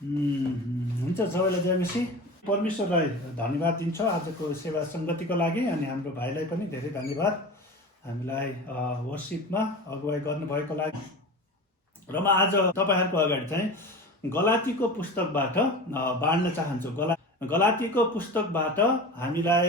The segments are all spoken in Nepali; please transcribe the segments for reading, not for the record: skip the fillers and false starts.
हुन्छ सबैलाई जयमसी। परमेश्वरलाई धन्यवाद दिन्छ आजको सेवा सङ्गतिको लागि, अनि हाम्रो भाइलाई पनि धेरै धन्यवाद हामीलाई वर्सिपमा अगुवाई गर्नुभएको लागि। र म आज तपाईँहरूको अगाडि चाहिँ गलातीको पुस्तकबाट बाँड्न चाहन्छु। गलातीको पुस्तकबाट हामीलाई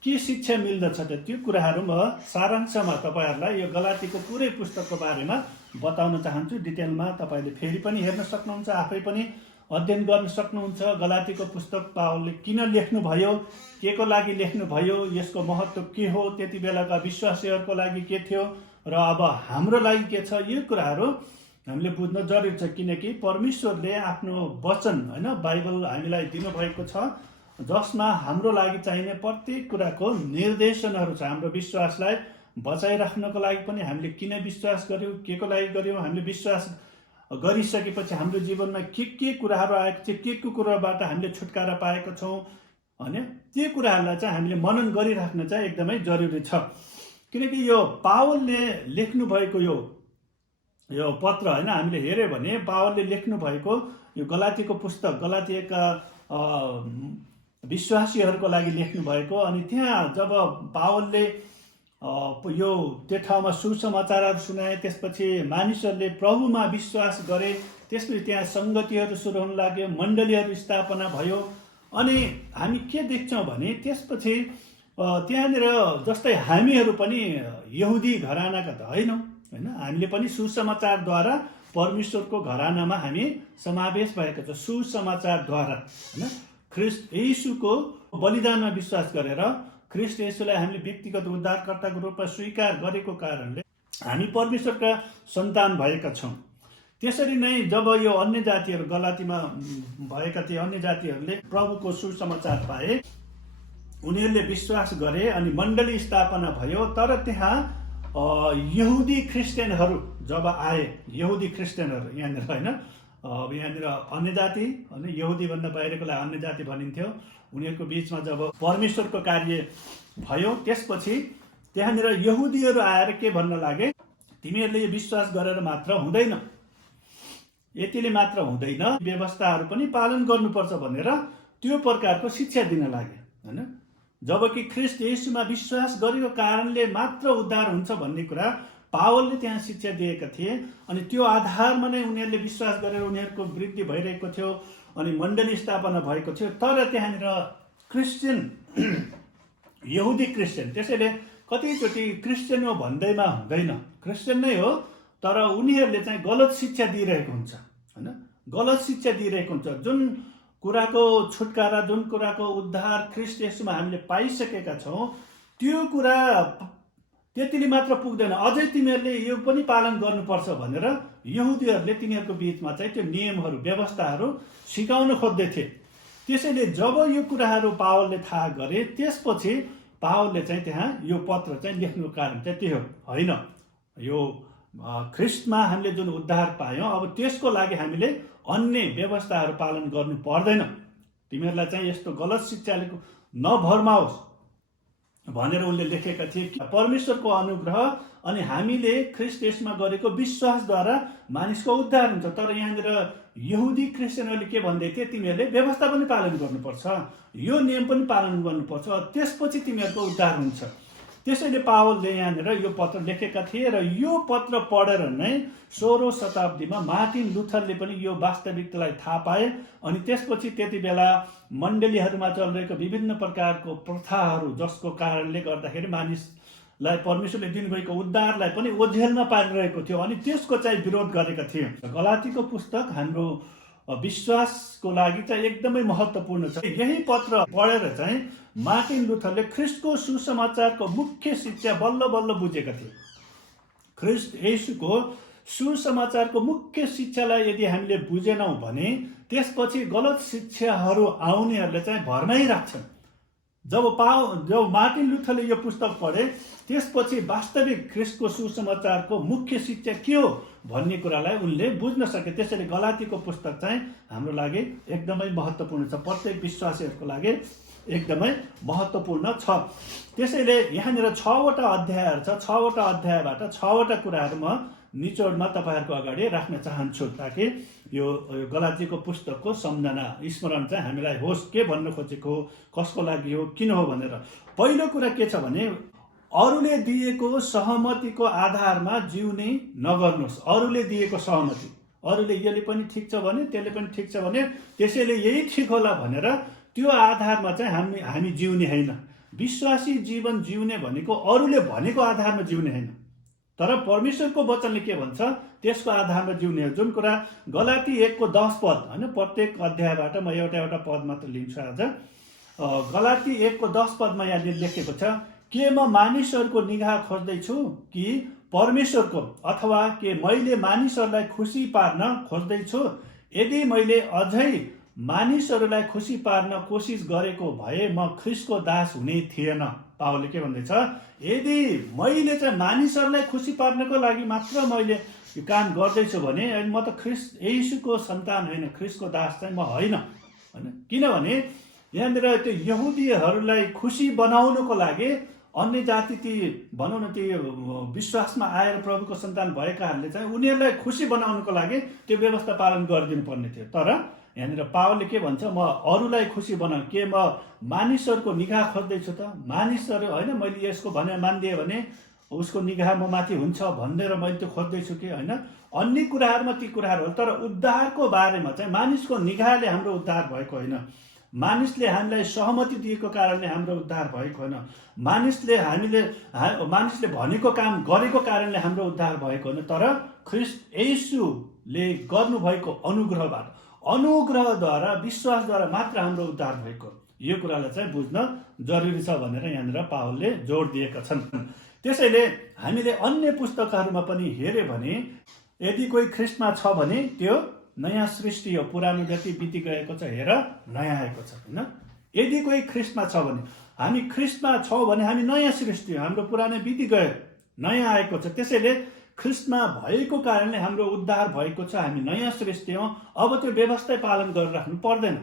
के शिक्षा मिल्दछ त त्यो कुराहरू म सारांशमा तपाईँहरूलाई यो गलातीको पुरै पुस्तकको बारेमा बताउन चाहन्छु। डिटेलमा तपाईँले फेरि पनि हेर्न सक्नुहुन्छ, आफै पनि अध्ययन गर्न सक्नुहुन्छ। गलातीको पुस्तक पावलले किन लेख्नुभयो, के को लागि लेख्नुभयो, यसको महत्त्व के हो, त्यति बेलाका विश्वासीहरूको लागि के थियो र अब हाम्रो लागि के छ, यो कुराहरू हामीले बुझ्न जरुरी छ। किनकि परमेश्वरले आफ्नो वचन होइन बाइबल हामीलाई दिनुभएको छ, जसमा हाम्रो लागि चाहिने प्रत्येक कुराको निर्देशनहरू छ। हाम्रो विश्वासलाई बचाइराख्नको लागि पनि हामीले किन विश्वास गर्यौँ, के को लागि गर्यौँ, हामीले विश्वास गरिसकेपछि हाम्रो जीवनमा के कुराहरू आएको छ, के कुराबाट हामीले छुटकारा पाएको छौँ, होइन त्यो कुराहरूलाई चाहिँ हामीले मनन गरिराख्न चाहिँ एकदमै जरुरी छ। किनकि यो पावलले लेख्नुभएको यो पत्र होइन, हामीले हेऱ्यो भने पावलले लेख्नुभएको यो गलातीको पुस्तक गलातीका विश्वासीहरूको लागि लेख्नुभएको। अनि त्यहाँ जब पावलले त्यो ठाउँमा सुसमाचारहरू सुनाए, त्यसपछि मानिसहरूले प्रभुमा विश्वास गरे, त्यसपछि त्यहाँ सङ्गतिहरू सुरु हुन लाग्यो, मण्डलीहरू स्थापना भयो। अनि हामी के देख्छौँ भने त्यसपछि त्यहाँनिर जस्तै हामीहरू पनि यहुदी घरानाका त होइनौँ होइन, हामीले पनि सुसमाचारद्वारा परमेश्वरको घरानामा हामी समावेश भएको छ। सुसमाचारद्वारा होइन ख्रिस्ट येशूको बलिदानमा विश्वास गरेर ख्रिस्ट येशूलाई हामीले व्यक्तिगत उद्धारकर्ताको रूपमा स्वीकार गरेको कारणले हामी परमेश्वरका सन्तान भएका छौँ। त्यसरी नै जब यो अन्य जातिहरू गलातीमा भएका थिए, अन्य जातिहरूले प्रभुको सुसमाचार पाए, उनीहरूले विश्वास गरे अनि मण्डली स्थापना भयो। तर त्यहाँ यहुदी क्रिस्चियनहरू जब आए, यहुदी क्रिस्चियनहरू यहाँनिर होइन, यहाँनिर अन्य जाति होइन, यहुदीभन्दा बाहिरकोलाई अन्य जाति भनिन्थ्यो, उनीहरूको बिचमा जब परमेश्वरको कार्य भयो, त्यसपछि त्यहाँनिर यहुदीहरू आएर के भन्न लागे, तिमीहरूले यो विश्वास गरेर मात्र हुँदैन, यतिले मात्र हुँदैन, व्यवस्थाहरू पनि पालन गर्नुपर्छ भनेर त्यो प्रकारको शिक्षा दिन लागे होइन। जबकि ख्रिस्ट येशूमा विश्वास गरेको कारणले मात्र उद्धार हुन्छ भन्ने कुरा पावलले त्यहाँ शिक्षा दिएका थिए। अनि त्यो आधारमा नै उनीहरूले विश्वास गरेर उनीहरूको वृद्धि भइरहेको थियो अनि मण्डली स्थापना भएको थियो। तर त्यहाँनिर क्रिस्चियन, यहुदी क्रिस्चियन, त्यसैले कतिचोटि क्रिस्चियन हो भन्दैमा हुँदैन, क्रिस्चियन नै हो, तर उनीहरूले चाहिँ गलत शिक्षा दिइरहेको हुन्छ होइन, गलत शिक्षा दिइरहेको हुन्छ। जुन कुराको छुटकारा, जुन कुराको उद्धार ख्रिस्ट येशूमा हामीले पाइसकेका छौँ, त्यो कुरा त्यतिले मात्र पुग्दैन, अझै तिमीहरूले यो पनि पालन गर्नुपर्छ भनेर यहुदीहरूले तिनीहरूको बिचमा चाहिँ त्यो नियमहरू, व्यवस्थाहरू सिकाउन खोज्दैथे। त्यसैले जब यो कुराहरू पावलले थाहा गरे, त्यसपछि पावलले चाहिँ त्यहाँ यो पत्र चाहिँ लेख्नुको कारण चाहिँ त्यो होइन, यो ख्रिस्टमा हामीले जुन उद्धार पायौँ, अब त्यसको लागि हामीले अन्य व्यवस्थाहरू पालन गर्नु पर्दैन, तिमीहरूलाई चाहिँ यस्तो गलत शिक्षाले नभरमाओस् भनेर उनले लेखेका थिए। परमेश्वरको अनुग्रह अनि हामीले ख्रिस्ट येशूमा गरेको विश्वासद्वारा मानिसको उद्धार हुन्छ। तर यहाँनिर यहुदी क्रिस्चियनहरूले के भन्दै थिए, तिमीहरूले व्यवस्था पनि पालन गर्नुपर्छ, यो नियम पनि पालन गर्नुपर्छ, त्यसपछि तिमीहरूको उद्धार हुन्छ। त्यसैले पावलले यहाँनिर यो पत्र लेखेका थिए र यो पत्र पढेर नै 16औं शताब्दीमा मार्टिन लुथरले पनि यो वास्तविकतालाई थाहा पाए। अनि त्यसपछि त्यति बेला मण्डलीहरूमा चलिरहेको विभिन्न प्रकारको प्रथाहरू, जसको कारणले गर्दाखेरि मानिसलाई परमेश्वरले दिनुभएको उद्धारलाई पनि ओझेलमा पारिरहेको थियो, अनि त्यसको चाहिँ विरोध गरेका थिए। गलातीको पुस्तक हाम्रो विश्वासको लागि चाहिँ एकदमै महत्त्वपूर्ण छ। यही पत्र पढेर चाहिँ मार्टिन लुथरले ख्रिस्टको सुसमाचारको मुख्य शिक्षा बल्ल बल्ल बुझेका थिए। ख्रिस्ट येशूको सुसमाचारको मुख्य शिक्षालाई यदि हामीले बुझेनौँ भने त्यसपछि गलत शिक्षाहरू आउनेहरूले चाहिँ भरमै राख्छन्। जब मार्टिन लुथरले यो पुस्तक पढे, त्यसपछि वास्तविक ख्रिस्टको सुसमाचारको मुख्य शिक्षा के हो भन्ने कुरालाई उनले बुझ्न सके। त्यसैले गलातीको पुस्तक चाहिँ हाम्रो लागि एकदमै महत्त्वपूर्ण छ, प्रत्येक विश्वासीहरूको लागि एकदमै महत्त्वपूर्ण छ। त्यसैले यहाँनिर 6वटा अध्यायहरू छ, 6वटा अध्यायबाट 6वटा कुराहरू म निचोडमा तपाईँहरूको अगाडि राख्न चाहन्छु, ताकि यो गलातीको पुस्तकको सम्झना स्मरण चाहिँ हामीलाई होस्, के भन्न खोजेको हो, कसको लागि हो, किन हो भनेर। पहिलो कुरा के छ भने अरूले दिएको सहमतिको आधारमा जिउने नगर्नुहोस्। अरूले दिएको सहमति, अरूले यसले पनि ठिक छ भने त्यसले पनि ठिक छ भने त्यसैले यही ठिक होला भनेर त्यो आधारमा चाहिँ हामी जिउने होइन। विश्वासी जीवन जिउने भनेको अरूले भनेको आधारमा जिउने होइन, तर परमेश्वरको वचनले के भन्छ त्यसको आधारमा जिउने हो। जुन कुरा गलाती 1:10 पद, होइन, प्रत्येक अध्यायबाट म एउटा पद मात्र लिन्छु आज। गलाती 1:10 पदमा यहाँ लेखेको छ, के म मानिसहरूको निगाह खोज्दैछु कि परमेश्वरको, अथवा के मैले मानिसहरूलाई खुसी पार्न खोज्दैछु? यदि मैले अझै मानिसहरूलाई खुसी पार्न कोसिस गरेको भए म ख्रिस्टको दास हुने थिएन। पावलले के भन्दैछ, यदि मैले चाहिँ मानिसहरूलाई खुसी पार्नको लागि मात्र मैले यो काम गर्दैछु भने म त ख्रिस्ट येशूको सन्तान होइन, ख्रिस्टको दास चाहिँ म होइन। किनभने यहाँनिर त्यो यहुदीहरूलाई खुसी बनाउनको लागि अन्य जाति ती भनौँ न ती विश्वासमा आएर प्रभुको सन्तान भएकाहरूले चाहिँ उनीहरूलाई खुसी बनाउनको लागि त्यो व्यवस्था पालन गरिदिनु पर्ने थियो। तर यहाँनिर पावलले के भन्छ, म अरूलाई खुसी बनाऊ, के म मानिसहरूको निगाह खोज्दैछु त? मानिसहरू होइन, मैले यसको भने मानिदिएँ भने उसको निगाह म माथि हुन्छ भनेर मैले त्यो खोज्दैछु कि होइन? अन्य कुराहरूमा ती कुराहरू हो, तर उद्धारको बारेमा चाहिँ मानिसको निगाहले हाम्रो उद्धार भएको होइन। मानिसले हामीलाई सहमति दिएको कारणले हाम्रो उद्धार भएको होइन। मानिसले भनेको काम गरेको कारणले हाम्रो उद्धार भएको होइन, तर ख्रिस्ट येशूले गर्नुभएको अनुग्रहद्वारा विश्वासद्वारा मात्र हाम्रो उद्धार भएको। यो कुरालाई चाहिँ बुझ्न जरुरी छ भनेर यहाँनिर पावलले जोड दिएका छन्। त्यसैले हामीले अन्य पुस्तकहरूमा पनि हेर्यो भने यदि कोही ख्रिस्टमा छ भने त्यो नयाँ सृष्टि हो, पुरानो गति बिति गएको छ, हेर नयाँ आएको छ, होइन? यदि कोही ख्रिस्टमा छ भने, हामी ख्रिस्टमा छौँ भने हामी नयाँ सृष्टि हो, हाम्रो पुरानो बिति गयो, नयाँ आएको छ। त्यसैले ख्रिस्टमा भएको कारणले हाम्रो उद्धार भएको छ, हामी नयाँ सृष्टि हौँ। अब त्यो व्यवस्था पालन गरिराख्नु पर्दैन,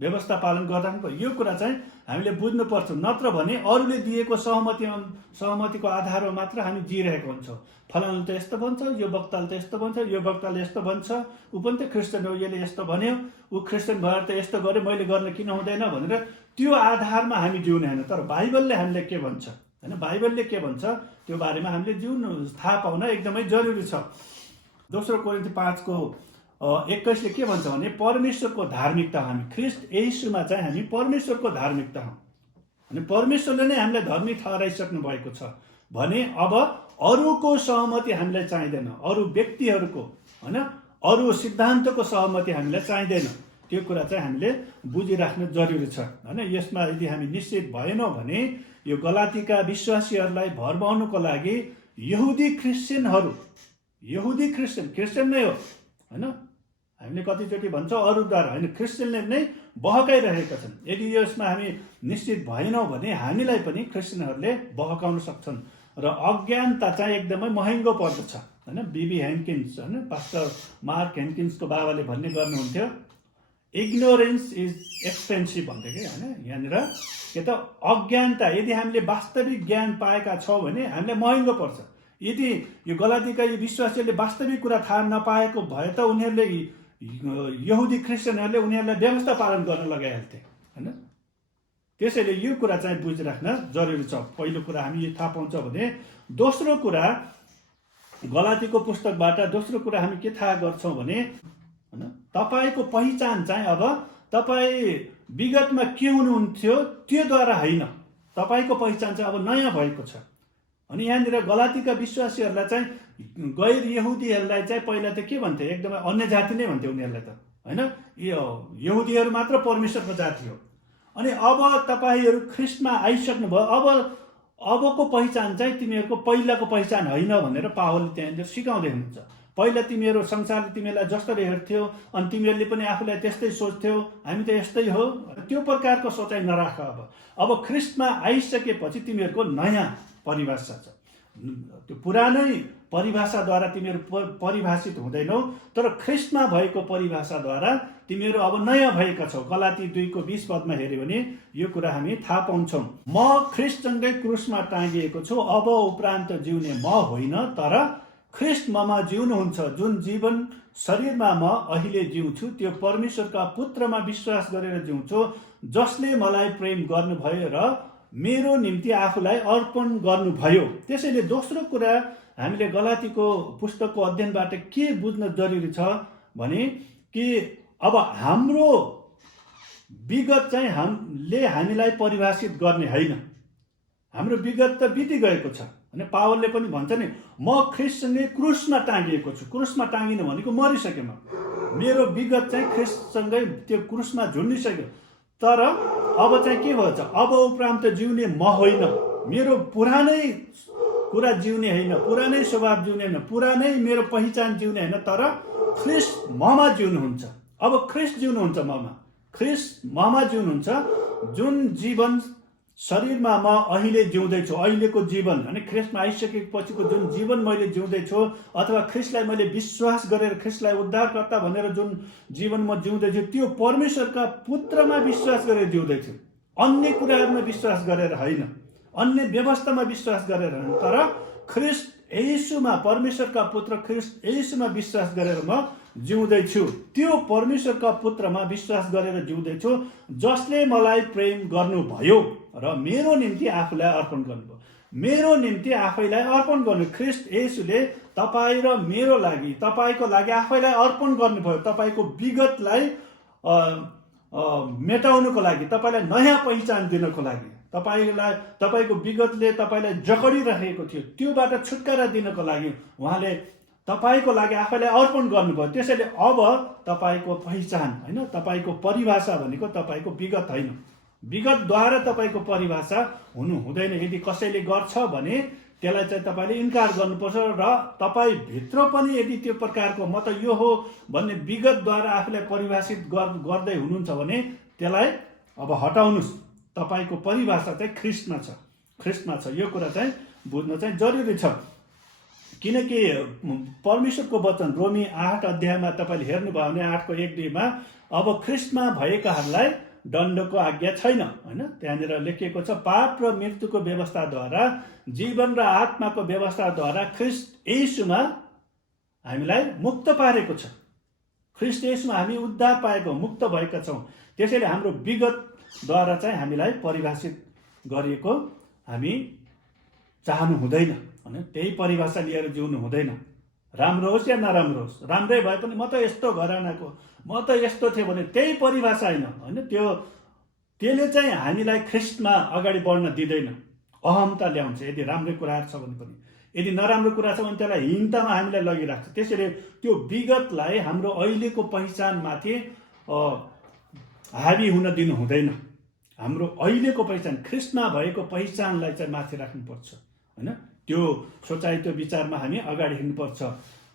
व्यवस्था पालन गरिराख्नु पर्छ। यो कुरा चाहिँ हामीले बुझ्नुपर्छ, नत्र भने अरूले दिएको सहमतिको आधारमा मात्र हामी जिइरहेको हुन्छौँ। फलानाले त यस्तो भन्छ, यो वक्ताले त यस्तो भन्छ, यो वक्ताले यस्तो भन्छ, ऊ पनि त क्रिस्चियन हो, यसले यस्तो भन्यो, ऊ क्रिस्चियन भएर त यस्तो गर्यो, मैले गर्न किन हुँदैन भनेर त्यो आधारमा हामी जिउने होइन। तर बाइबलले हामीले के भन्छ, होइन, बाइबलले के भन्छ त्यो बारेमा हामीले जिउनु थाहा पाउन एकदमै जरुरी छ। 2 कोरिन्थी 5:21 के भन्छ भने परमेश्वरको धार्मिकता, हामी ख्रिस्ट येशूमा चाहिँ हामी परमेश्वरको धार्मिकता हौँ। अनि परमेश्वरले नै हामीलाई धर्मी ठहराइसक्नु भएको छ भने अब अरूको सहमति हामीलाई चाहिँदैन, अरू व्यक्तिहरूको, होइन, अरू सिद्धान्तको सहमति हामीलाई चाहिँदैन। त्यो कुरा चाहिँ हामीले बुझिराख्नु जरुरी छ, होइन? यसमा यदि हामी निश्चित भएनौँ भने यो गलातीका विश्वासीहरूलाई भरमाउनुको लागि यहुदी क्रिस्चियन नै हो, होइन? हामीले कतिचोटि भन्छ अरूद्वारा, होइन, क्रिस्चियनले नै बहकाइरहेका छन्। यदि यसमा हामी निश्चित भएनौँ भने हामीलाई पनि क्रिस्चियनहरूले बहकाउन सक्छन् र अज्ञानता चाहिँ एकदमै महँगो पर्दछ, होइन? बिबी हेन्किन्स, होइन, पास्टर मार्क हेन्किन्सको बाबाले भन्ने गर्नुहुन्थ्यो, इग्नोरेन्स इज एक्सपेन्सिभ भन्थ्यो कि, होइन? यहाँनिर के त अज्ञानता, यदि हामीले वास्तविक ज्ञान पाएका छौँ भने हामीलाई महँगो पर्छ। यदि यो गलातीका यो विश्वासीहरूले वास्तविक कुरा थाहा नपाएको भए त उनीहरूले यहुदी क्रिस्चियनहरूले उनीहरूलाई व्यवस्था पालन गर्न लगाइहाल्थे, होइन? त्यसैले यो कुरा चाहिँ बुझिराख्न जरुरी छ। पहिलो कुरा हामी यो थाहा पाउँछ भने दोस्रो कुरा गलातीको पुस्तकबाट दोस्रो कुरा हामी के थाहा गर्छौँ भने, होइन, तपाईँको पहिचान चाहिँ अब तपाईँ विगतमा के हुनुहुन्थ्यो त्योद्वारा होइन, तपाईँको पहिचान चाहिँ अब नयाँ भएको छ। अनि यहाँनिर गलातीका विश्वासीहरूलाई चाहिँ गैर यहुदीहरूलाई चाहिँ पहिला त के भन्थे, एकदमै अन्य जाति नै भन्थे उनीहरूलाई त, होइन? यो यहुदीहरू मात्र परमेश्वरको जाति हो। अनि अब तपाईँहरू ख्रिस्टमा आइसक्नुभयो, अबको पहिचान चाहिँ तिमीहरूको पहिलाको पहिचान होइन भनेर पावलले त्यहाँनिर सिकाउँदै हुनुहुन्छ। पहिला तिमीहरू संसारले तिमीलाई जसरी हेर्थ्यो अनि तिमीहरूले पनि आफूलाई त्यस्तै सोच्थ्यौ, हामी त यस्तै हो, त्यो प्रकारको सोचाइ नराख। अब ख्रिस्टमा आइसकेपछि तिमीहरूको नयाँ परिभाषा छ। त्यो पुरानै परिभाषाद्वारा तिमीहरू परिभाषित हुँदैनौ, तर ख्रिस्टमा भएको परिभाषाद्वारा तिमीहरू अब नयाँ भएका छौ। गलाती 2:20 पदमा हेऱ्यो भने यो कुरा हामी थाहा पाउँछौँ, म ख्रिस्टसँगै क्रुसमा टाँगिएको छु, अब उपरान्त जिउने म होइन तर ख्रिस्ट ममा जिउनुहुन्छ, जुन जीवन शरीरमा म अहिले जिउँछु त्यो परमेश्वरका पुत्रमा विश्वास गरेर जिउँछु, जसले मलाई प्रेम गर्नुभयो र मेरो निम्ति आफूलाई अर्पण गर्नुभयो। त्यसैले दोस्रो कुरा हामीले गलातीको पुस्तकको अध्ययनबाट के बुझ्न जरुरी छ भने कि अब हाम्रो विगत चाहिँ हामीलाई परिभाषित गर्ने होइन। हाम्रो विगत त बिति गएको छ होइन। पावलले पनि भन्छ नि, म ख्रिस्टसँगै क्रुसमा टाँगिएको छु। क्रुसमा टाँगिनु भनेको मरिसकेँ म। मेरो विगत चाहिँ ख्रिस्टसँगै त्यो क्रुसमा झुन्डिसक्यो। तर अब चाहिँ के भन्छ, अब उपरान्त जिउने म होइन, मेरो पुरानै कुरा जिउने होइन, पुरानै स्वभाव जिउने होइन, पुरानै मेरो पहिचान जिउने होइन, तर ख्रिस्ट ममा जिउनुहुन्छ। अब ख्रिस्ट जिउनुहुन्छ ममा, ख्रिस्ट ममा जिउनुहुन्छ, जुन जीवन शरीरमा म अहिले जिउँदैछु, अहिलेको जीवन अनि ख्रिस्टमा आइसकेपछिको जुन जीवन मैले जिउँदैछु, अथवा ख्रिस्टलाई मैले विश्वास गरेर ख्रिस्टलाई उद्धारकर्ता भनेर जुन जीवन म जिउँदैछु, त्यो परमेश्वरका पुत्रमा विश्वास गरेर जिउँदैछु। अन्य कुराहरूमा विश्वास गरेर होइन, अन्य व्यवस्थामा विश्वास गरेर होइन, तर ख्रिस्ट येशूमा, परमेश्वरका पुत्र ख्रिस्ट येशूमा विश्वास गरेर म जिउँदैछु। त्यो परमेश्वरका पुत्रमा विश्वास गरेर जिउँदैछु, जसले मलाई प्रेम गर्नुभयो र मेरो निम्ति आफूलाई अर्पण गर्नुभयो। मेरो निम्ति आफैलाई अर्पण गर्नु, ख्रिस्ट येशूले तपाईँ र मेरो लागि, तपाईँको लागि आफैलाई अर्पण गर्नुभयो। तपाईँको विगतलाई मेटाउनको लागि, तपाईँलाई नयाँ पहिचान दिनको लागि, तपाईँको विगतले तपाईँलाई जकडिरहेको थियो, त्योबाट छुटकारा दिनको लागि उहाँले तपाईँको लागि आफैलाई अर्पण गर्नुभयो। त्यसैले अब तपाईँको पहिचान होइन, तपाईँको परिभाषा भनेको तपाईँको विगत होइन। विगतद्वारा तपाईँको परिभाषा हुनु हुँदैन। यदि कसैले गर्छ भने त्यसलाई चाहिँ तपाईँले इन्कार गर्नुपर्छ र तपाईँभित्र पनि यदि त्यो प्रकारको म त यो हो भन्ने विगतद्वारा आफूलाई परिभाषित गर्दै हुनुहुन्छ भने त्यसलाई अब हटाउनुहोस्। तपाईँको परिभाषा चाहिँ ख्रिस्टमा छ, ख्रिस्टमा छ। यो कुरा चाहिँ बुझ्न चाहिँ जरुरी छ। किनकि परमेश्वरको वचन रोमी 8 अध्यायमा तपाईँले हेर्नुभयो भने 8:1-2मा अब ख्रिस्टमा भएकाहरूलाई दण्डको आज्ञा छैन होइन। त्यहाँनिर लेखिएको छ, पाप र मृत्युको व्यवस्थाद्वारा, जीवन र आत्माको व्यवस्थाद्वारा ख्रिस्ट येशूमा हामीलाई मुक्त पारेको छ। ख्रिस्ट येशूमा हामी उद्धार पाएको, मुक्त भएका छौँ। त्यसैले हाम्रो विगतद्वारा चाहिँ हामीलाई परिभाषित गरिएको हामी चाहनु हुँदैन होइन। त्यही परिभाषा लिएर जिउनु हुँदैन। राम्रो होस् या नराम्रो होस्, राम्रै भए पनि म त यस्तो घरानाको, म त यस्तो थिएँ भने त्यही परिभाषा होइन। त्यसले चाहिँ हामीलाई ख्रिस्टमा अगाडि बढ्न दिँदैन, अहमता ल्याउँछ। यदि राम्रो कुराहरू छ भने पनि, यदि नराम्रो कुरा छ भने त्यसलाई हीनतामा हामीलाई लगिराख्छ। त्यसैले त्यो विगतलाई हाम्रो अहिलेको पहिचानमाथि हावी हुन दिनु हुँदैन। हाम्रो अहिलेको पहिचान, ख्रिस्टमा भएको पहिचानलाई चाहिँ माथि राख्नुपर्छ होइन। त्यो सोचाइ, त्यो विचारमा हामी अगाडि हिँड्नुपर्छ।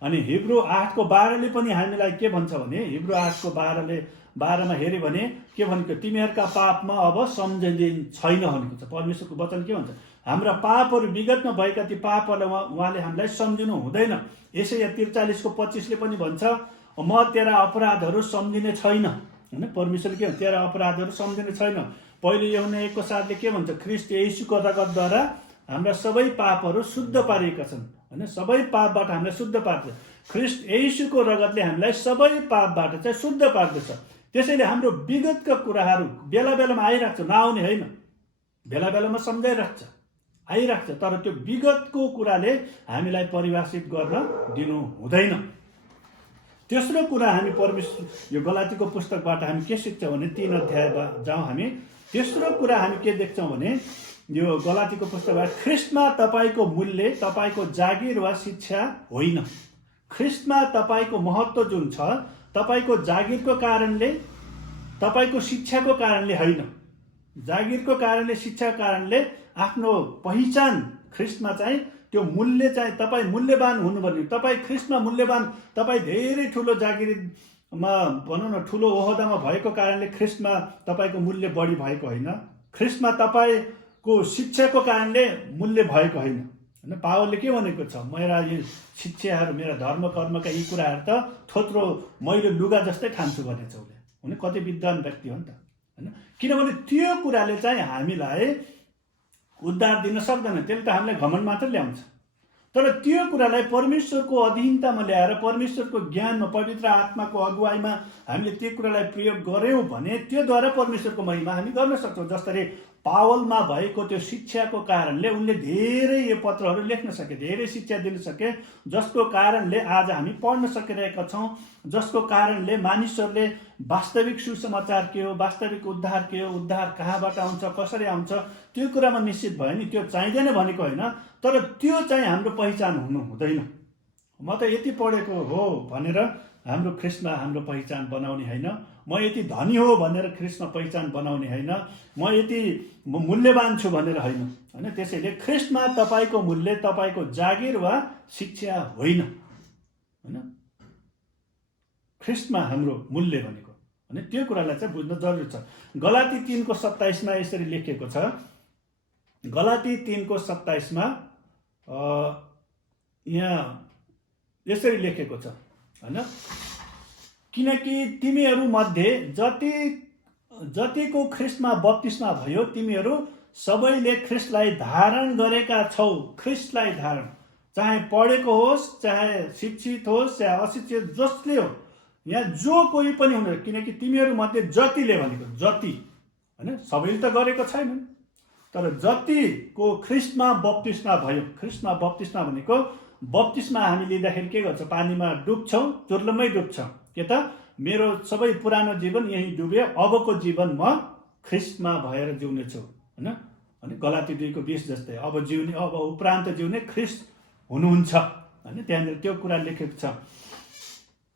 अनि हिब्रू 8:12ले पनि हामीलाई के भन्छ भने, हिब्रू 8:12मा हेऱ्यो भने के भनेको, तिमीहरूका पापमा अब सम्झिँदैन छैन भनेको छ। परमेश्वरको वचन के भन्छ, हाम्रा पापहरू, विगतमा भएका ती पापहरूलाई उहाँले हामीलाई सम्झिनु हुँदैन। यसैया 43:25ले पनि भन्छ, म तेरा अपराधहरू सम्झिने छैन होइन। परमेश्वरले के भन्छ, तेरा अपराधहरू सम्झिने छैन। पहिले यूहन्ना 1:7ले के भन्छ, ख्रिस्ट येशूको रगतद्वारा हाम्रा सबै पापहरू शुद्ध पारिएका छन् होइन। सबै पापबाट हामीलाई शुद्ध पार्छ। ख्रिस्ट येशूको रगतले हामीलाई सबै पापबाट चाहिँ शुद्ध पार्दछ। त्यसैले हाम्रो विगतका कुराहरू बेला बेलामा आइराख्छ, नआउने होइन, बेला बेलामा सम्झाइराख्छ, आइराख्छ। तर त्यो विगतको कुराले हामीलाई परिभाषित गर्न दिनु हुँदैन। तेस्रो कुरा हामी परमेश्वर, यो गलातीको पुस्तकबाट हामी के सिक्छौँ भने 3 अध्यायमा जाउँ हामी। तेस्रो कुरा हामी के देख्छौँ भने, यो गलातीको पुस्तकबाट, ख्रिस्टमा तपाईँको मूल्य तपाईँको जागिर वा शिक्षा होइन। ख्रिस्टमा तपाईँको महत्त्व जुन छ, तपाईँको जागिरको कारणले, तपाईँको शिक्षाको कारणले होइन। जागिरको कारणले, शिक्षाको कारणले आफ्नो पहिचान ख्रिस्टमा चाहिँ त्यो मूल्य चाहिँ, तपाईँ मूल्यवान हुनुपर्ने, तपाईँ ख्रिस्टमा मूल्यवान, तपाईँ धेरै ठुलो जागिरमा भनौँ न ठुलो ओहदामा भएको कारणले ख्रिस्टमा तपाईँको मूल्य बढी भएको होइन। ख्रिस्टमा तपाईँको शिक्षाको कारणले मूल्य भएको होइन होइन। पावलले के भनेको छ, मेरा यो शिक्षाहरू, मेरा धर्म कर्मका यी कुराहरू त थोत्रो मैले लुगा जस्तै ठान्छु भनेछ उसले होइन। कति विद्वान व्यक्ति हो नि त होइन। किनभने त्यो कुराले चाहिँ हामीलाई उद्धार दिन सक्दैन, त्यसले त हामीलाई घमण्ड मात्र ल्याउँछ। तर त्यो कुरालाई परमेश्वरको अधीनतामा ल्याएर परमेश्वरको ज्ञानमा पवित्र आत्माको अगुवाईमा हामीले त्यो कुरालाई प्रयोग गऱ्यौँ भने त्योद्वारा परमेश्वरको महिमा हामी गर्न सक्छौँ। जसरी पावलमा भएको त्यो शिक्षाको कारणले उनले धेरै यो पत्रहरू लेख्न सके, धेरै शिक्षा दिन सके, जसको कारणले आज हामी पढ्न सकिरहेका छौँ, जसको कारणले मानिसहरूले वास्तविक सुसमाचार के हो, वास्तविक उद्धार के हो, उद्धार कहाँबाट आउँछ, कसरी आउँछ, त्यो कुरामा निश्चित भयो नि। त्यो चाहिँदैन भनेको होइन, तर त्यो चाहिँ हाम्रो पहिचान हुनु हुँदैन। म त यति पढेको हो भनेर हाम्रो ख्रिस्टमा हाम्रो पहिचान बनाउने होइन, म यति धनी हो भनेर ख्रिस्टमा पहिचान बनाउने होइन, म यति मूल्यवान छु भनेर होइन। होइन, त्यसैले ख्रिस्टमा तपाईँको मूल्य तपाईँको जागिर वा शिक्षा होइन। होइन, ख्रिस्टमा हाम्रो मूल्य भनेको होइन, त्यो कुरालाई चाहिँ बुझ्न जरुरी छ। गलाती 3:27 यसरी लेखेको छ, गलाती 3:27 यहाँ यसरी लेखेको छ होइन, किनकि तिमीहरू मध्ये जतिको ख्रिस्टमा बप्तिस्मा भयो तिमीहरू सबैले ख्रिस्टलाई धारण गरेका छौ। ख्रिस्टलाई धारण, चाहे पढेको होस्, चाहे शिक्षित होस्, चाहे अशिक्षित, जसले हो, यहाँ जो कोही पनि हुँदैन, किनकि तिमीहरू मध्ये जतिले भनेको जति होइन, सबैले त गरेको छैनन्, तर जतिको ख्रिस्टमा बप्तिस्मा भयो। ख्रिस्टमा बप्तिस्मा भनेको बप्तिस्मा हामी लिँदाखेरि के गर्छ, पानीमा डुब्छौँ, चुर्लुमै डुब्छौँ। के त मेरो सबै पुरानो जीवन यहीँ डुब्यो, अबको जीवन म ख्रिस्टमा भएर जिउनेछु होइन। अनि गलाती 2:20 जस्तै अब जिउने, अब उपरान्त जिउने ख्रिस्ट हुनुहुन्छ होइन, त्यहाँनिर त्यो कुरा लेखेको छ।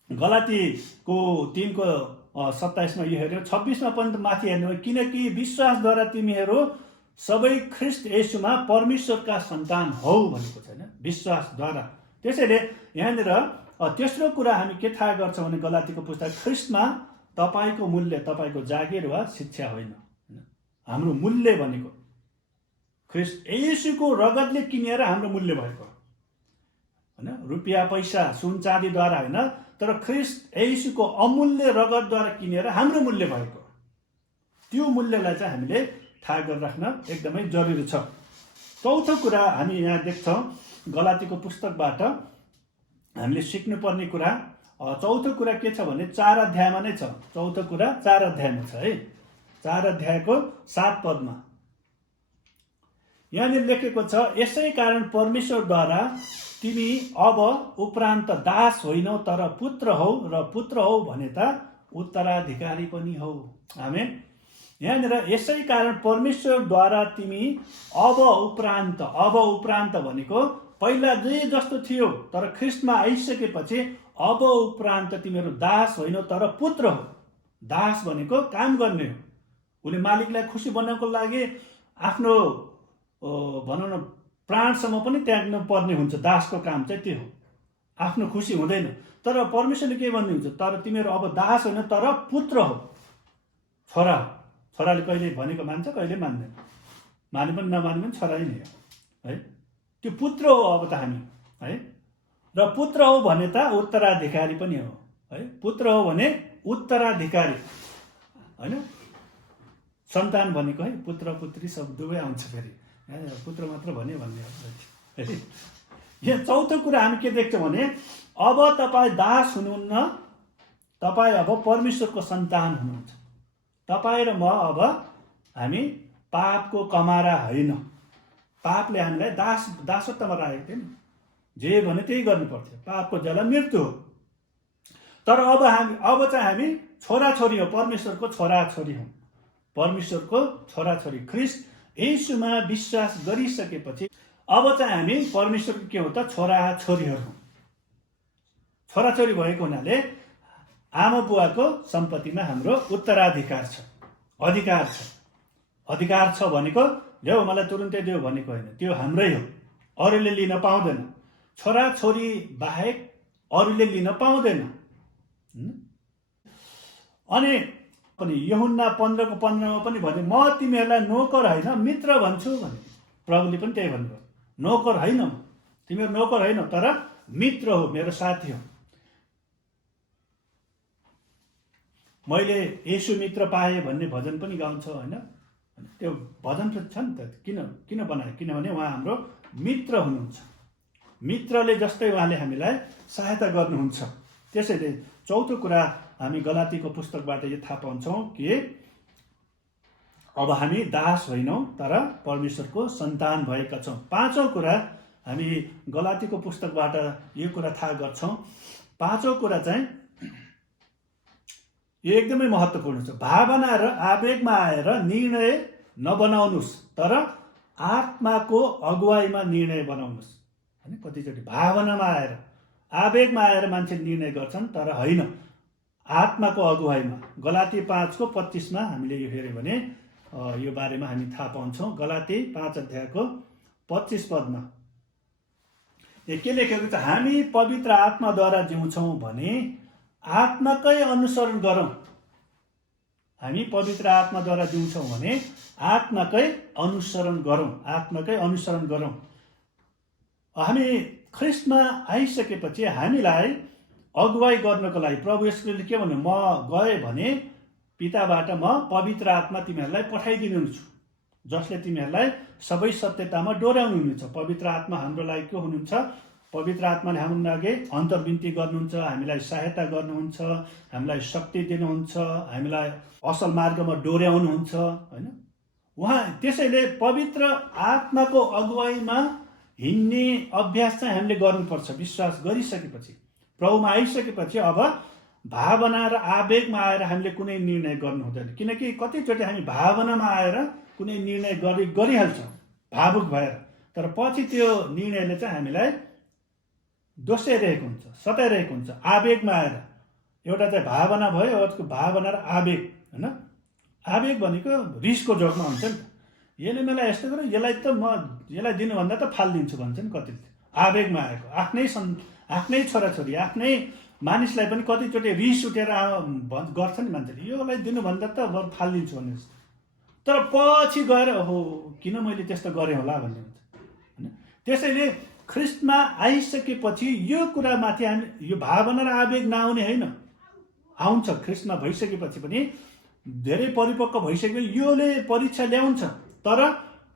गलातीको 3:27 यो हेऱ्यो, 26 पनि माथि हेर्नु, किनकि विश्वासद्वारा तिमीहरू सबै ख्रिस्ट येशूमा परमेश्वरका सन्तान हौ भनेको छैन, विश्वासद्वारा। त्यसैले यहाँनिर तेस्रो कुरा हामी के थाहा गर्छौँ भने गलातीको पुस्तक, ख्रिस्टमा तपाईँको मूल्य तपाईँको जागिर वा शिक्षा होइन। हाम्रो मूल्य भनेको ख्रिस्ट येशूको रगतले किनेर हाम्रो मूल्य भएको होइन, रुपियाँ पैसा सुन चाँदीद्वारा होइन, तर ख्रिस्ट येशूको अमूल्य रगतद्वारा किनेर हाम्रो मूल्य भएको। त्यो मूल्यलाई चाहिँ हामीले थाहा गरेर राख्न एकदमै जरुरी छ। चौथो कुरा हामी यहाँ देख्छौँ गलातीको पुस्तकबाट हामीले सिक्नुपर्ने कुरा, चौथो कुरा के छ भने 4 अध्यायमा नै छ। चौथो कुरा 4 अध्यायमा छ है, 4 अध्यायको 7 पदमा यहाँनिर लेखेको छ, यसै कारण परमेश्वरद्वारा तिमी अब उपरान्त दास होइनौ तर पुत्र हौ, र पुत्र हौ भने त उत्तराधिकारी पनि हौ। आमेन। यहाँनिर यसै कारण परमेश्वरद्वारा तिमी अब उपरान्त भनेको पहिला जे जस्तो थियो, तर ख्रिस्टमा आइसकेपछि अब उपरान्त तिमीहरू दास होइनौ तर पुत्र हो। दास भनेको काम गर्ने हो, उसले मालिकलाई खुसी बनाउनको लागि आफ्नो भनौँ न प्राणसम्म पनि त्याग्नु पर्ने हुन्छ। दासको काम चाहिँ त्यो हो, आफ्नो खुसी हुँदैन। तर परमेश्वरले के भन्नुहुन्छ, तर तिमीहरू अब दास होइन तर पुत्र हो, छोरा हो। छोराले कहिले भनेको मान्छ, कहिले मान्दैन, माने पनि नमाने पनि छोरा नै हो है। त्यो पुत्र हो अब त हामी है, र पुत्र हो भने त उत्तराधिकारी पनि हो है। पुत्र हो भने उत्तराधिकारी होइन, सन्तान भनेको है, पुत्र पुत्री सब दुवै आउँछ फेरि, पुत्र मात्र भन्ने है। यहाँ चौथो कुरा हामी के देख्छौँ भने अब तपाईँ दास हुनुहुन्न, तपाईँ अब परमेश्वरको सन्तान हुनुहुन्छ। तपाईँ र म अब हामी पापको कमारा होइन। पापले हामीलाई दासत्वमा राखेको थियो नि, जे भने त्यही गर्नु पर्थ्यो, पापको जला मृत्यु हो। तर अब चाहिँ हामी छोराछोरी हो, परमेश्वरको छोराछोरी हौँ, परमेश्वरको छोराछोरी। ख्रिस्ट येशूमा विश्वास गरिसकेपछि अब चाहिँ हामी परमेश्वरको के हो त, छोराछोरीहरू हौँ। छोराछोरी भएको हुनाले आमा बुवाको सम्पत्तिमा हाम्रो उत्तराधिकार छ, अधिकार छ। अधिकार छ भनेको ल्याऊ मलाई तुरुन्तै देऊ भनेको होइन, त्यो हाम्रै हो, अरूले लिन पाउँदैन। छोराछोरी बाहेक अरूले लिन पाउँदैन। अनि यूहन्ना 15:15 पनि भने, म तिमीहरूलाई नोकर होइन मित्र भन्छु भने। प्रभुले पनि त्यही भन्नुभयो, नोकर होइन, तिमीहरू नोकर होइन तर मित्र हो, मेरो साथी हो। मैले येशू मित्र पाएँ भन्ने भजन पनि गाउँछ होइन, त्यो भजन त छ नि त, किन बनायो, किनभने उहाँ हाम्रो मित्र हुनुहुन्छ। मित्रले जस्तै उहाँले हामीलाई सहायता गर्नुहुन्छ। त्यसैले चौथो कुरा हामी गलातीको पुस्तकबाट यो थाहा पाउँछौँ कि अब हामी दास होइनौँ तर परमेश्वरको सन्तान भएका छौँ। पाँचौँ कुरा हामी गलातीको पुस्तकबाट यो कुरा थाहा गर्छौँ। पाँचौँ कुरा चाहिँ यो एकदमै महत्त्वपूर्ण छ। भावना र आवेगमा आएर निर्णय नबनाउनुहोस् तर आत्माको अगुवाईमा निर्णय बनाउनुहोस्। होइन, कतिचोटि भावनामा आएर आवेगमा आएर मान्छे निर्णय गर्छन् तर होइन, आत्माको अगुवाईमा। गलाती 5:25 हामीले यो हेऱ्यौँ भने यो बारेमा हामी थाहा पाउँछौँ। गलाती 5:25 के लेखेको छ? हामी पवित्र आत्माद्वारा जिउँछौँ भने आत्माकै अनुसरण गरौँ। हामी पवित्र आत्माद्वारा जिउँछौँ भने आत्माकै अनुसरण गरौँ, आत्माकै अनुसरण गरौँ। हामी ख्रिस्टमा आइसकेपछि हामीलाई अगुवाई गर्नको लागि प्रभु येशूले के भन्नु? म गएँ भने पिताबाट म पवित्र आत्मा तिमीहरूलाई पठाइदिनुहुन्छ, जसले तिमीहरूलाई सबै सत्यतामा डोर्याउनुहुन्छ। पवित्र आत्मा हाम्रो लागि के हुनुहुन्छ? पवित्र आत्माले हाम्रो लागि अन्तर्विन्ती गर्नुहुन्छ, हामीलाई सहायता गर्नुहुन्छ, हामीलाई शक्ति दिनुहुन्छ, हामीलाई असल मार्गमा डोर्याउनुहुन्छ। होइन, उहाँ त्यसैले पवित्र आत्माको अगुवाईमा हिँड्ने अभ्यास चाहिँ हामीले गर्नुपर्छ। विश्वास गरिसकेपछि, प्रभुमा आइसकेपछि अब भावना र आवेगमा आएर हामीले कुनै निर्णय गर्नु हुँदैन। किनकि कतिचोटि हामी भावनामा आएर कुनै निर्णय गरिहाल्छौँ भावुक भएर, तर पछि त्यो निर्णयले चाहिँ हामीलाई दोस्याइरहेको हुन्छ, सताइरहेको हुन्छ। आवेगमा आएर एउटा चाहिँ भावना भयो, अर्को भावना र आवेग। होइन, आवेग भनेको रिसको जोगमा हुन्छ नि त। यसले मलाई यस्तो गर्यो, यसलाई त म यसलाई दिनुभन्दा त फालिदिन्छु भन्छ नि कतिले। आवेगमा आएको आफ्नै छोराछोरी, आफ्नै मानिसलाई पनि कतिचोटि रिस उठेर गर्छ नि मान्छेले, योलाई दिनुभन्दा त बरु फालिदिन्छु भन्ने जस्तो। तर पछि गएर ओहो किन मैले त्यस्तो गरेँ होला भन्ने हुन्छ। होइन, त्यसैले ख्रिस्टमा आइसकेपछि यो कुरामाथि हामी यो भावना र आवेग नआउने होइन, आउँछ। ख्रिस्टमा भइसकेपछि पनि धेरै परिपक्व भइसकेपछि योले परीक्षा ल्याउँछ। तर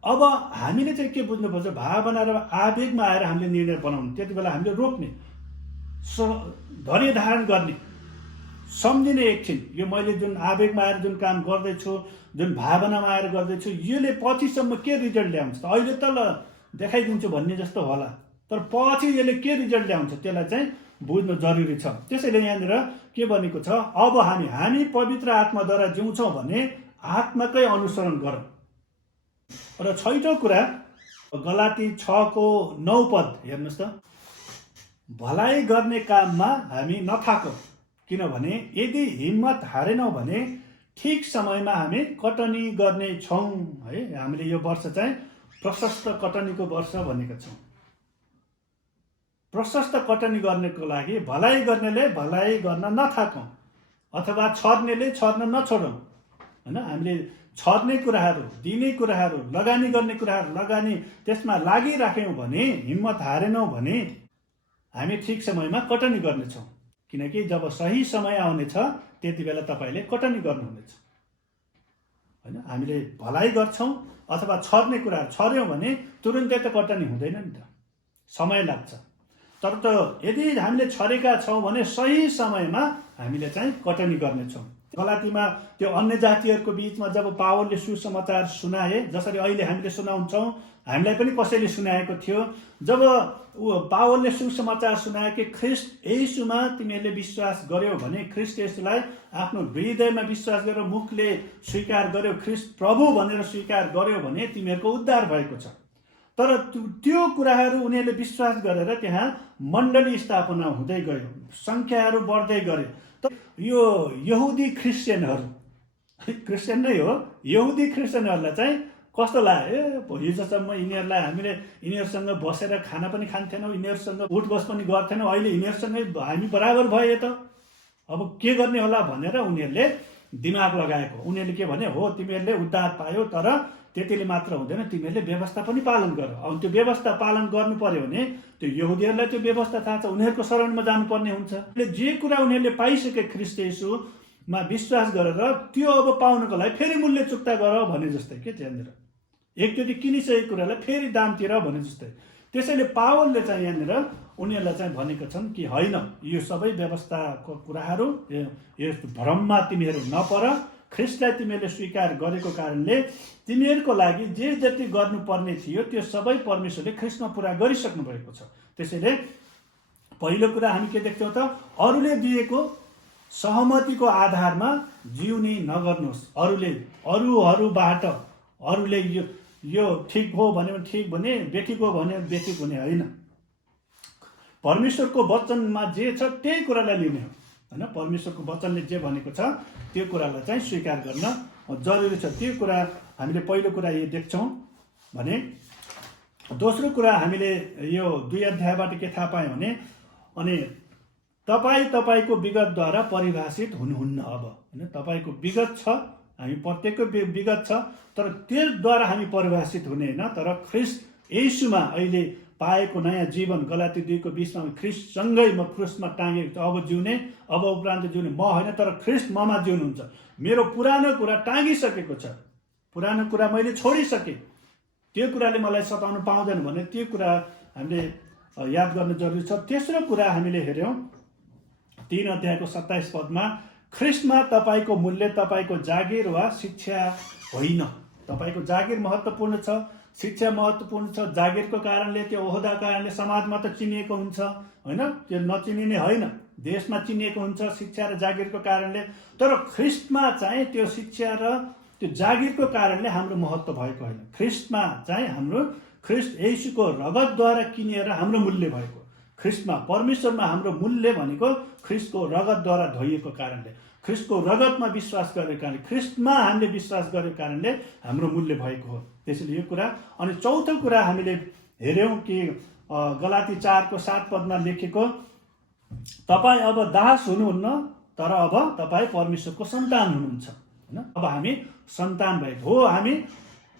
अब हामीले चाहिँ के बुझ्नुपर्छ? भावना र आवेगमा आएर हामीले निर्णय बनाउनु, त्यति बेला हामीले रोक्ने, धैर्य धारण गर्ने, सम्झिने एकछिन यो मैले जुन आवेगमा आएर जुन काम गर्दैछु, जुन भावनामा आएर गर्दैछु, यसले पछिसम्म के रिजल्ट ल्याउँछ? अहिले त ल देखाइदिन्छु भन्ने जस्तो होला, तर पछि यसले के रिजल्ट ल्याउँछ त्यसलाई चाहिँ बुझ्नु जरुरी छ। त्यसैले यहाँनिर के भनेको छ? अब हामी पवित्र आत्माद्वारा जिउँछौँ भने आत्माकै अनुसरण गरौँ। र छैटौँ कुरा गलाती 6:9 हेर्नुहोस् त। भलाइ गर्ने काममा हामी नथाकौँ, किनभने यदि हिम्मत हारेनौँ भने ठिक समयमा हामी कटनी गर्ने छौँ। है, हामीले यो वर्ष चाहिँ प्रशस्त कटनीको वर्ष भनेका छौँ। प्रशस्त कटनी गर्नको लागि भलाइ गर्नेले भलाइ गर्न नथाकौँ अथवा छर्नेले छर्न नछोडौँ। होइन, हामीले छर्ने कुराहरू, दिने कुराहरू, लगानी गर्ने कुराहरू लगानी त्यसमा लागिराख्यौँ भने, हिम्मत हारेनौँ भने हामी ठिक समयमा कटनी गर्नेछौँ। किनकि जब सही समय आउनेछ त्यति बेला तपाईँले कटनी गर्नुहुनेछ। होइन, हामीले भलाइ गर्छौँ अथवा छर्ने कुराहरू छर्यौँ भने तुरुन्तै त कटनी हुँदैन नि त, समय लाग्छ। तर त यदि हामीले छरेका छौँ भने सही समयमा हामीले चाहिँ कटनी गर्नेछौँ। गलातीमा त्यो अन्य जातिहरूको बिचमा जब पावलले सुसमाचार सुनाए, जसरी अहिले हामीले सुनाउँछौँ, हामीलाई पनि कसैले सुनाएको थियो। जब पावलले सुसमाचार सुनाए कि ख्रिस्ट येशूमा तिमीहरूले विश्वास गर्यौ भने, ख्रिस्ट येशूलाई आफ्नो हृदयमा विश्वास गरेर मुखले स्वीकार गर्यौ, ख्रिस्ट प्रभु भनेर स्वीकार गर्यौ भने तिमीहरूको उद्धार भएको छ। तर त्यो कुराहरू उनीहरूले विश्वास गरेर त्यहाँ मण्डली स्थापना हुँदै गयो, सङ्ख्याहरू बढ्दै गयो। त यो यहुदी क्रिस्चियनहरू, क्रिस्चियन नै हो, यहुदी क्रिस्चियनहरूलाई चाहिँ कस्तो लाग्यो? हिजोसम्म यिनीहरूसँग बसेर खाना पनि खान्थेनौँ, यिनीहरूसँग उठबस पनि गर्थेनौँ, अहिले यिनीहरूसँगै हामी बराबर भयो त, अब के गर्ने होला भनेर उनीहरूले दिमाग लगाएको। उनीहरूले के भने, हो तिमीहरूले उद्धार पायौ तर त्यतिले मात्र हुँदैन, तिमीहरूले व्यवस्था पनि पालन गर। अब त्यो व्यवस्था पालन गर्नु पर्यो भने त्यो यहुदीहरूलाई त्यो व्यवस्था थाहा छ, उनीहरूको शरणमा जानुपर्ने हुन्छ। जे कुरा उनीहरूले पाइसके ख्रिस्ट येशूमा विश्वास गरेर त्यो अब पाउनको लागि फेरि मूल्य चुक्ता गर भने जस्तै के त्यहाँनिर एकचोटि किनिसकेको कुरालाई फेरि दाम तिर भने जस्तै त्यसैले पावलले चाहिँ यहाँनिर उनीहरूलाई चाहिँ भनेको छन् कि होइन, यो सबै व्यवस्थाको कुराहरू यस भ्रममा तिमीहरू नपर। ख्रिस्टलाई तिमीहरूले स्वीकार गरेको कारणले तिमीहरूको लागि जे जति गर्नुपर्ने थियो त्यो सबै परमेश्वरले ख्रिस्टमा पुरा गरिसक्नु भएको छ। त्यसैले पहिलो कुरा हामी के देख्छौँ त, अरूले दिएको सहमतिको आधारमा जिउने नगर्नुहोस्। अरूबाट अरूले यो ठिक हो भन्यो भने ठिक भने, बेठिक हो भन्यो भने बेठिक हुने होइन। परमेश्वरको वचनमा जे छ त्यही कुरालाई लिने हो होइन। परमेश्वरको वचनले जे भनेको छ त्यो कुरालाई चाहिँ स्वीकार गर्न जरुरी छ। त्यो कुरा हामीले पहिलो कुरा यो देख्छौँ भने, दोस्रो कुरा हामीले यो 2 अध्यायबाट के थाहा पायौँ भने, अनि तपाईको विगतद्वारा परिभाषित हुनुहुन्न। अब होइन, तपाईँको विगत छ, हामी प्रत्येकको विगत छ, तर त्यसद्वारा हामी परिभाषित हुने होइन, तर ख्रिस्ट येशूमा अहिले पाएको नयाँ जीवन, गलाती 2:20 ख्रिस्टसँगै म क्रुसमा टाँगेको छु, अब जिउने, अब उपरान्त जिउने म होइन, तर ख्रिस्ट ममा जिउनुहुन्छ। मेरो पुरानो कुरा टाँगिसकेको छ, पुरानो कुरा मैले छोडिसकेँ, त्यो कुराले मलाई सताउनु पाउँदैन भने त्यो कुरा हामीले याद गर्न जरुरी छ। तेस्रो कुरा हामीले हेऱ्यौँ 3 अध्यायको 27 पदमा, ख्रिस्टमा तपाईँको मूल्य तपाईँको जागिर वा शिक्षा होइन। तपाईँको जागिर महत्त्वपूर्ण छ, शिक्षा महत्त्वपूर्ण छ। जागिरको कारणले, त्यो ओहदाको कारणले समाजमा त चिनिएको हुन्छ होइन, त्यो नचिनिने होइन, देशमा चिनिएको हुन्छ शिक्षा र जागिरको कारणले। तर ख्रिस्टमा चाहिँ त्यो शिक्षा र त्यो जागिरको कारणले हाम्रो महत्त्व भएको होइन। ख्रिस्टमा चाहिँ हाम्रो ख्रिस्ट येशूको रगतद्वारा किनिएर हाम्रो मूल्य भएको, ख्रिस्टमा परमेश्वरमा हाम्रो मूल्य भनेको ख्रिस्टको रगतद्वारा धोइएको कारणले, ख्रिस्टको रगतमा विश्वास गरेको कारणले, ख्रिस्टमा हामीले विश्वास गरेको कारणले हाम्रो मूल्य भएको हो। त्यसैले यो कुरा। अनि चौथो कुरा हामीले हेऱ्यौँ कि गलाती 4:7 पदमा लेखेको, तपाईँ अब दास हुनुहुन्न, तर अब तपाईँ परमेश्वरको सन्तान हुनुहुन्छ होइन। अब हामी सन्तान भएको हो। हामी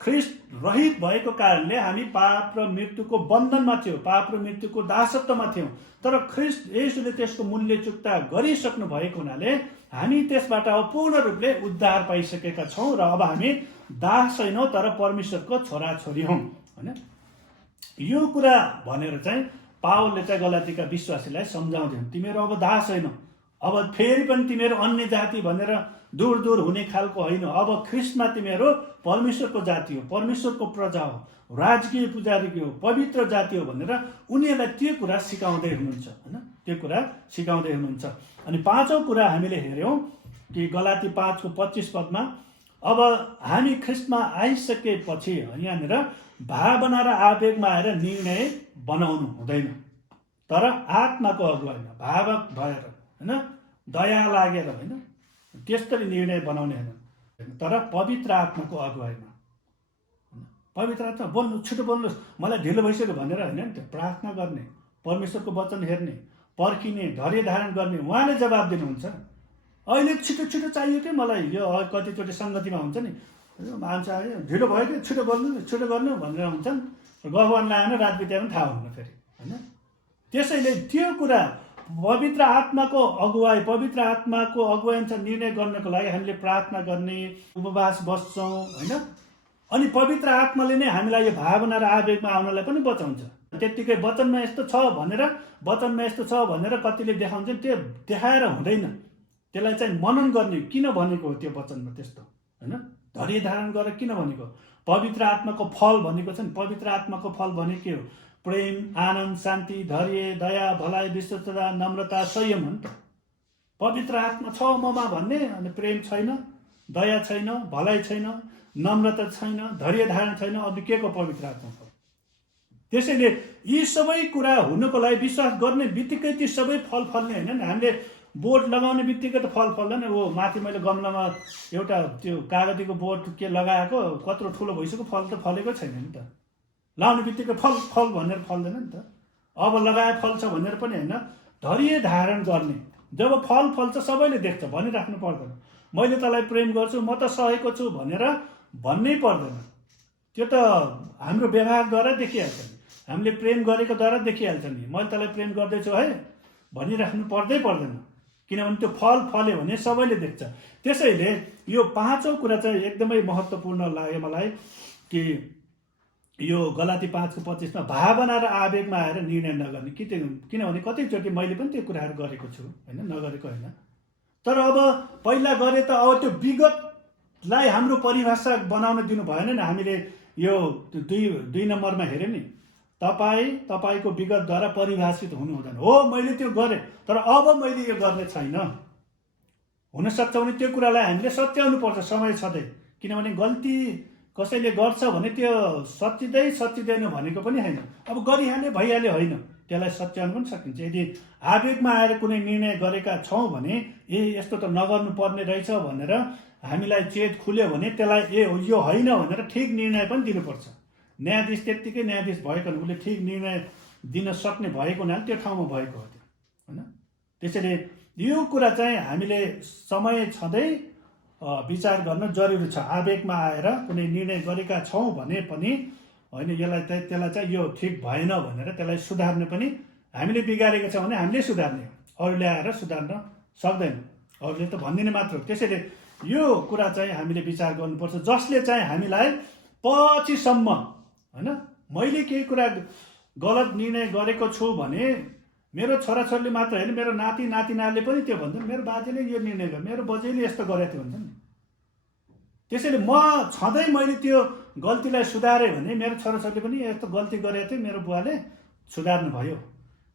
ख्रिस्ट रहित भएको कारणले हामी पाप र मृत्युको बन्धनमा थियौँ, पाप र मृत्युको दासत्वमा थियौँ, तर ख्रिस्ट येशूले त्यसको मूल्य चुक्ता गरिसक्नु भएको हुनाले हामी त्यसबाट अब पूर्ण रूपले उद्धार पाइसकेका छौँ र अब हामी दास छैनौँ, तर परमेश्वरको छोराछोरी हौँ होइन। यो कुरा भनेर चाहिँ पावलले चाहिँ गलातीका विश्वासीलाई सम्झाउँदैछन्, तिमीहरू अब दास छैनौ, अब फेरि पनि तिमीहरू अन्य जाति भनेर दूर दूर हुने खालको होइन, अब ख्रिस्टमा तिमीहरू परमेश्वरको जाति हो, परमेश्वरको प्रजा हो, राजकीय पुजारी हो, पवित्र जाति हो भनेर उनीहरूलाई त्यो कुरा सिकाउँदै हुनुहुन्छ होइन, त्यो कुरा सिकाउँदै हुनुहुन्छ। अनि पाँचौँ कुरा हामीले हेऱ्यौँ कि गलाती 5:25 पदमा, अब हामी ख्रिस्टमा आइसकेपछि यहाँनिर भावना र आवेगमा आएर निर्णय बनाउनु हुँदैन, तर आत्माको अगुवाईमा, भावक भएर होइन, दया लागेर होइन, त्यसरी निर्णय बनाउने होइन, तर पवित्र आत्माको अगुवाईमा। पवित्र आत्मा बोल्नु, छिटो बोल्नुहोस्, मलाई ढिलो भइसक्यो भनेर होइन नि, त्यो प्रार्थना गर्ने, परमेश्वरको वचन हेर्ने, पर्खिने, धैर्य धारण गर्ने, उहाँले जवाब दिनुहुन्छ। अहिले छिटो छिटो चाहियो कि मलाई, यो कतिचोटि सङ्गतिमा हुन्छ नि, मान्छे आयो ढिलो भयो कि छिटो बोल्नु, छिटो गर्नु भनेर हुन्छन्, गहवानलाई आएन, रात बित्या पनि थाहा हुन्न फेरि होइन। त्यसैले त्यो कुरा पवित्र आत्माको अगुवाई, पवित्र आत्माको अगुवाई निर्णय गर्नको लागि हामीले प्रार्थना गर्ने, उपवास बस्छौँ होइन। अनि पवित्र आत्माले नै हामीलाई यो भावना र आवेगमा आउनलाई पनि बचाउँछ। त्यत्तिकै वचनमा यस्तो छ भनेर कतिले देखाउँछ, त्यो देखाएर हुँदैन, त्यसलाई चाहिँ मनन गर्ने, किन भनेको हो त्यो वचनमा त्यस्तो होइन, धैर्य धारण गरेर किन भनेको। पवित्र आत्माको फल भनेको छ नि, पवित्र आत्माको फल भने के हो, प्रेम, आनन्द, शान्ति, धैर्य, दया, भलाइ, विश्वस्तता, नम्रता, संयम हो नि त। पवित्र आत्मा छ ममा भन्ने, अनि प्रेम छैन, दया छैन, भलाइ छैन, नम्रता छैन, धैर्य धारण छैन, अनि के को पवित्र आत्मा छ। त्यसैले यी सबै कुरा हुनको लागि विश्वास गर्ने बित्तिकै ती सबै फल फल्ने होइन नि। हामीले बोट लगाउने बित्तिकै त फल फल्दैन। वो माथि मैले गमलामा एउटा त्यो कागतीको बोट के लगाएको, कत्रो ठुलो भइसक्यो, फल त फलेको छैन नि त। लाउने बित्तिकै फल फल भनेर फल्दैन नि त। अब लगाए फल छ भनेर पनि होइन, धैर्य धारण गर्ने, जब फल फल्छ सबैले देख्छ, भनिराख्नु पर्दैन। मैले तँलाई प्रेम गर्छु, म त सहेको छु भनेर भन्नै पर्दैन। त्यो त हाम्रो व्यवहारद्वारा देखिहाल्छ नि, हामीले प्रेम गरेकोद्वारा देखिहाल्छ नि। मैले तँलाई प्रेम गर्दैछु है भनिराख्नु पर्दैन, किनभने त्यो फल फल्यो भने सबैले देख्छ। त्यसैले यो पाँचौँ कुरा चाहिँ एकदमै महत्त्वपूर्ण लाग्यो मलाई, कि यो गलाती 5:25 भावना र आवेगमा आएर निर्णय नगर्ने। किनभने कतिचोटि मैले पनि त्यो कुराहरू गरेको छु होइन, नगरेको होइन। तर अब पहिला गरे त अब त्यो विगतलाई हाम्रो परिभाषा बनाउन दिनु भएन नि। हामीले यो दुई नम्बरमा हेऱ्यौँ नि, तपाईँको विगतद्वारा परिभाषित हुनु हुँदैन। हो मैले त्यो गरेँ तर अब मैले यो गर्ने छैन। हुनसक्छ भने त्यो कुरालाई हामीले सच्याउनु पर्छ समय छँदै। किनभने गल्ती कसैले गर्छ भने त्यो सच्चिँदैन भनेको पनि होइन। अब गरिहाले भइहाल्यो होइन, त्यसलाई सच्याउनु पनि सकिन्छ। यदि आवेगमा आएर कुनै निर्णय गरेका छौँ भने यस्तो त नगर्नु पर्ने रहेछ भनेर हामीलाई चेत खुल्यो भने त्यसलाई यो होइन भनेर ठिक निर्णय पनि दिनुपर्छ। न्यायाधीश त्यत्तिकै न्यायाधीश भएको उसले ठिक निर्णय दिन सक्ने भएको हुनाले त्यो ठाउँमा भएको हो त्यो होइन। त्यसैले यो कुरा चाहिँ हामीले समय छँदै विचार गर्न जरुरी छ। आवेगमा आएर कुनै निर्णय गरेका छौँ भने पनि होइन, त्यसलाई चाहिँ यो ठिक भएन भनेर त्यसलाई सुधार्ने पनि हामीले बिगारेको छ भने हामीले सुधार्ने, अरूले आएर सुधार्न सक्दैन, अरूले त भनिदिने मात्र हो। त्यसैले यो कुरा चाहिँ हामीले विचार गर्नुपर्छ, जसले चाहिँ हामीलाई पछिसम्म होइन, मैले केही कुरा गलत निर्णय गरेको छु भने मेरो छोराछोरीले मात्र होइन, मेरो नाति नातिनाले पनि त्यो भन्छन् मेरो बाजेले यो निर्णय गर्यो, मेरो बजेले यस्तो गरेको थियो भन्छन् नि। त्यसैले म छँदै मैले त्यो गल्तीलाई सुधारेँ भने मेरो छोराछोरीले पनि यस्तो गल्ती गरेको थियो, मेरो बुवाले सुधार्नु भयो।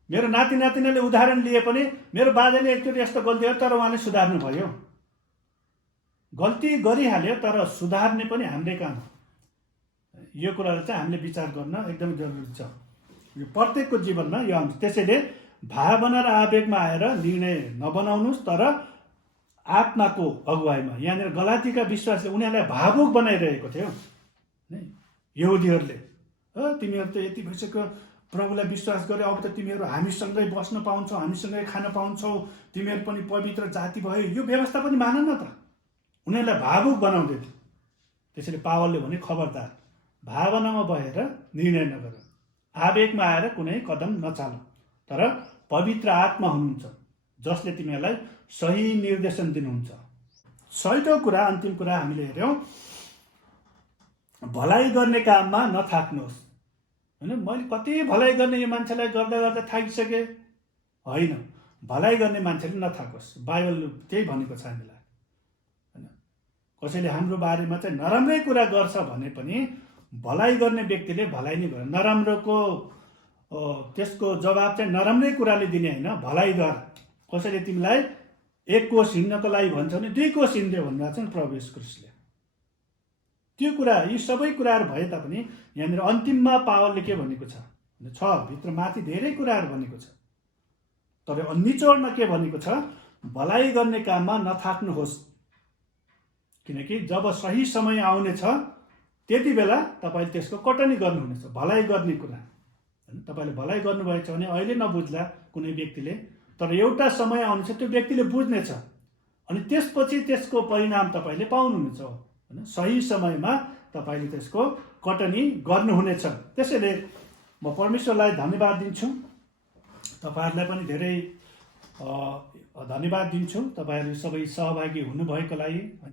मेरो नाति नातिनाले उदाहरण लिए पनि मेरो बाजेले एकचोटि यस्तो गल्ती गर्यो तर उहाँले सुधार्नु भयो। गल्ती गरिहाल्यो तर सुधार्ने पनि हाम्रै काम हो। यो कुरालाई चाहिँ हामीले विचार गर्न एकदम जरुरी छ यो प्रत्येकको जीवनमा यो आउँछ। त्यसैले भावना र आवेगमा आएर निर्णय नबनाउनुहोस्, तर आत्माको अगुवाईमा। यहाँनिर गलातीका विश्वासले उनीहरूलाई भावुक बनाइरहेको थियो यहुदीहरूले। तिमीहरू त यति भइसक्यो प्रभुलाई विश्वास गरे, अब त तिमीहरू हामीसँगै बस्न पाउँछौ, हामीसँगै खान पाउँछौ, तिमीहरू पनि पवित्र जाति भयो, यो व्यवस्था पनि मान न त। उनीहरूलाई भावुक बनाउँदै थियो। त्यसैले पावलले भने खबरदार भावनामा भएर निर्णय नगर, आवेगमा आएर कुनै कदम नचाल, तर पवित्र आत्मा हुनुहुन्छ जसले तिमीहरूलाई सही निर्देशन दिनुहुन्छ। 6औं कुरा, अन्तिम कुरा हामीले हेऱ्यौँ, भलाइ गर्ने काममा नथाक्नुहोस्। होइन, मैले कति भलाइ गर्ने यो मान्छेलाई गर्दा गर्दा थाकिसकेँ होइन, भलाइ गर्ने मान्छेले नथाकोस्। बाइबल त्यही भनेको छ हामीलाई होइन। कसैले हाम्रो बारेमा चाहिँ नराम्रै कुरा गर्छ भने पनि भलाइ गर्ने व्यक्तिले भलाइ नै गर्छ। नराम्रोको त्यसको जवाब चाहिँ नराम्रै कुराले दिने होइन, भलाइ गर। कसैले तिमीलाई 1 कोस हिँड्नको लागि भन्छ भने 2 कोस हिँड्यो भन्दा चाहिँ प्रभु येशू ख्रीष्टले त्यो कुरा, यी सबै कुराहरू भए तापनि यहाँनिर अन्तिममा पावलले के भनेको छ भित्र माथि धेरै कुराहरू भनेको छ, तर निचोडमा के भनेको छ, भलाइ गर्ने काममा नथाक्नुहोस्, किनकि जब सही समय आउनेछ त्यति बेला तपाईँले त्यसको कटनी गर्नुहुनेछ। भलाइ गर्ने कुरा होइन, तपाईँले भलाइ गर्नुभएछ भने अहिले नबुझ्ला कुनै व्यक्तिले, तर एउटा समय आउनेछ त्यो व्यक्तिले बुझ्नेछ अनि त्यसपछि त्यसको परिणाम तपाईँले पाउनुहुनेछ होइन। सही समयमा तपाईँले त्यसको कटनी गर्नुहुनेछ। त्यसैले म परमेश्वरलाई धन्यवाद दिन्छु, तपाईँहरूलाई पनि धेरै धन्यवाद दिन्छु, तपाईँहरू सबै सहभागी हुनुभएको लागि।